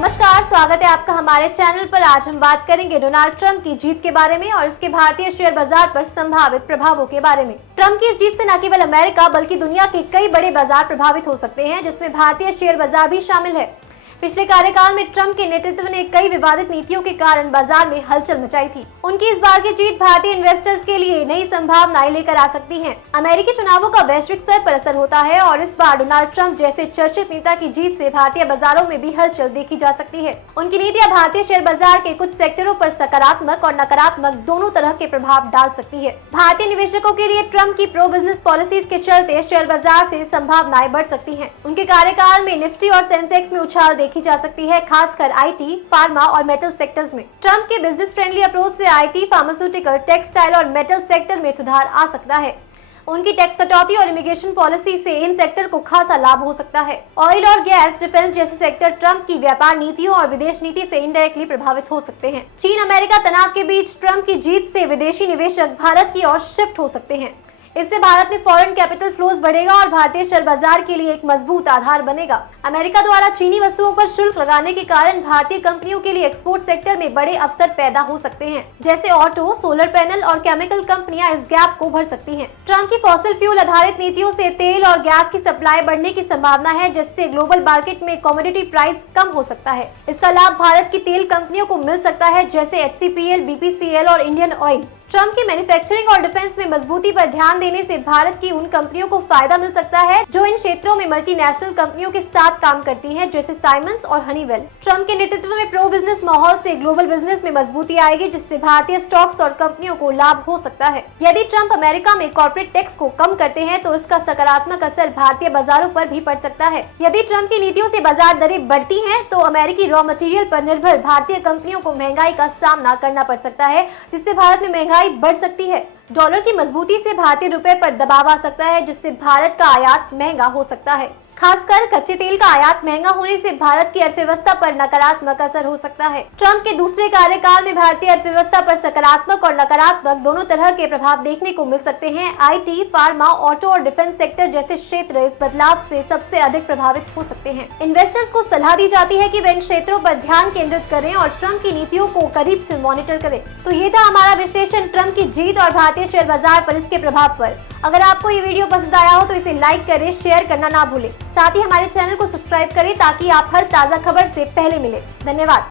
नमस्कार, स्वागत है आपका हमारे चैनल पर। आज हम बात करेंगे डोनाल्ड ट्रंप की जीत के बारे में और इसके भारतीय शेयर बाजार पर संभावित प्रभावों के बारे में। ट्रंप की इस जीत से न केवल अमेरिका बल्कि दुनिया के कई बड़े बाजार प्रभावित हो सकते हैं, जिसमें भारतीय शेयर बाजार भी शामिल है। पिछले कार्यकाल में ट्रंप के नेतृत्व ने कई विवादित नीतियों के कारण बाजार में हलचल मचाई थी। उनकी इस बार की जीत भारतीय इन्वेस्टर्स के लिए नई संभावनाएं लेकर आ सकती हैं। अमेरिकी चुनावों का वैश्विक स्तर पर असर होता है और इस बार डोनाल्ड ट्रंप जैसे चर्चित नेता की जीत से भारतीय बाजारों में भी हलचल देखी जा सकती है। उनकी नीतियां भारतीय शेयर बाजार के कुछ सेक्टरों पर सकारात्मक और नकारात्मक दोनों तरह के प्रभाव डाल सकती है। भारतीय निवेशकों के लिए ट्रंप की प्रो बिजनेस पॉलिसीज के चलते शेयर बाजार से संभावनाएं बढ़ सकती है। उनके कार्यकाल में निफ्टी और सेंसेक्स में उछाल देखी जा सकती है, खासकर आईटी, फार्मा और मेटल सेक्टर्स में। ट्रंप के बिजनेस फ्रेंडली अप्रोच से आईटी, फार्मास्यूटिकल, टेक्सटाइल और मेटल सेक्टर में सुधार आ सकता है। उनकी टैक्स कटौती और इमिग्रेशन पॉलिसी से इन सेक्टर को खासा लाभ हो सकता है। ऑयल और गैस, डिफेंस जैसे सेक्टर ट्रंप की व्यापार नीतियों और विदेश नीति से इनडायरेक्टली प्रभावित हो सकते हैं। चीन अमेरिका तनाव के बीच ट्रंप की जीत से विदेशी निवेशक भारत की ओर शिफ्ट हो सकते हैं। इससे भारत में फॉरेन कैपिटल फ्लोज बढ़ेगा और भारतीय शेयर बाजार के लिए एक मजबूत आधार बनेगा। अमेरिका द्वारा चीनी वस्तुओं पर शुल्क लगाने के कारण भारतीय कंपनियों के लिए एक्सपोर्ट सेक्टर में बड़े अवसर पैदा हो सकते हैं, जैसे ऑटो, सोलर पैनल और केमिकल कंपनियां इस गैप को भर सकती हैं। ट्रंप की फॉसिल फ्यूल आधारित नीतियों से तेल और गैस की सप्लाई बढ़ने की संभावना है, जिससे ग्लोबल मार्केट में कमोडिटी प्राइस कम हो सकता है। इसका लाभ भारत की तेल कंपनियों को मिल सकता है, जैसे HCPL, BPCL और इंडियन ऑयल। ट्रंप की मैन्युफैक्चरिंग और डिफेंस में मजबूती पर ध्यान देने से भारत की उन कंपनियों को फायदा मिल सकता है जो इन क्षेत्रों में मल्टीनेशनल कंपनियों के साथ काम करती हैं, जैसे साइमंस और हनीवेल। ट्रंप के नेतृत्व में प्रो बिजनेस माहौल से ग्लोबल बिजनेस में मजबूती आएगी, जिससे भारतीय स्टॉक्स और कंपनियों को लाभ हो सकता है। यदि ट्रंप अमेरिका में कॉर्पोरेट टैक्स को कम करते हैं तो इसका सकारात्मक असर भारतीय बाजारों पर भी पड़ सकता है। यदि ट्रंप की नीतियों से बाजार दरें बढ़ती हैं तो अमेरिकी रॉ मटेरियल पर निर्भर भारतीय कंपनियों को महंगाई का सामना करना पड़ सकता है, जिससे भारत में महंगाई बढ़ सकती है। डॉलर की मजबूती से भारतीय रुपए पर दबाव आ सकता है, जिससे भारत का आयात महंगा हो सकता है। खासकर कच्चे तेल का आयात महंगा होने से भारत की अर्थव्यवस्था पर नकारात्मक असर हो सकता है। ट्रंप के दूसरे कार्यकाल में भारतीय अर्थव्यवस्था पर सकारात्मक और नकारात्मक दोनों तरह के प्रभाव देखने को मिल सकते हैं। आईटी, फार्मा, ऑटो और डिफेंस सेक्टर जैसे क्षेत्र इस बदलाव से सबसे अधिक प्रभावित हो सकते हैं। इन्वेस्टर्स को सलाह दी जाती है कि वे इन क्षेत्रों पर ध्यान केंद्रित करें और ट्रंप की नीतियों को करीब से मॉनिटर करें। तो ये था हमारा विश्लेषण ट्रंप की जीत और भारतीय शेयर बाजार पर इसके प्रभाव पर। अगर आपको ये वीडियो पसंद आया हो तो इसे लाइक करें, शेयर करना ना भूलें। साथ ही हमारे चैनल को सब्सक्राइब करें ताकि आप हर ताजा खबर से पहले मिले। धन्यवाद।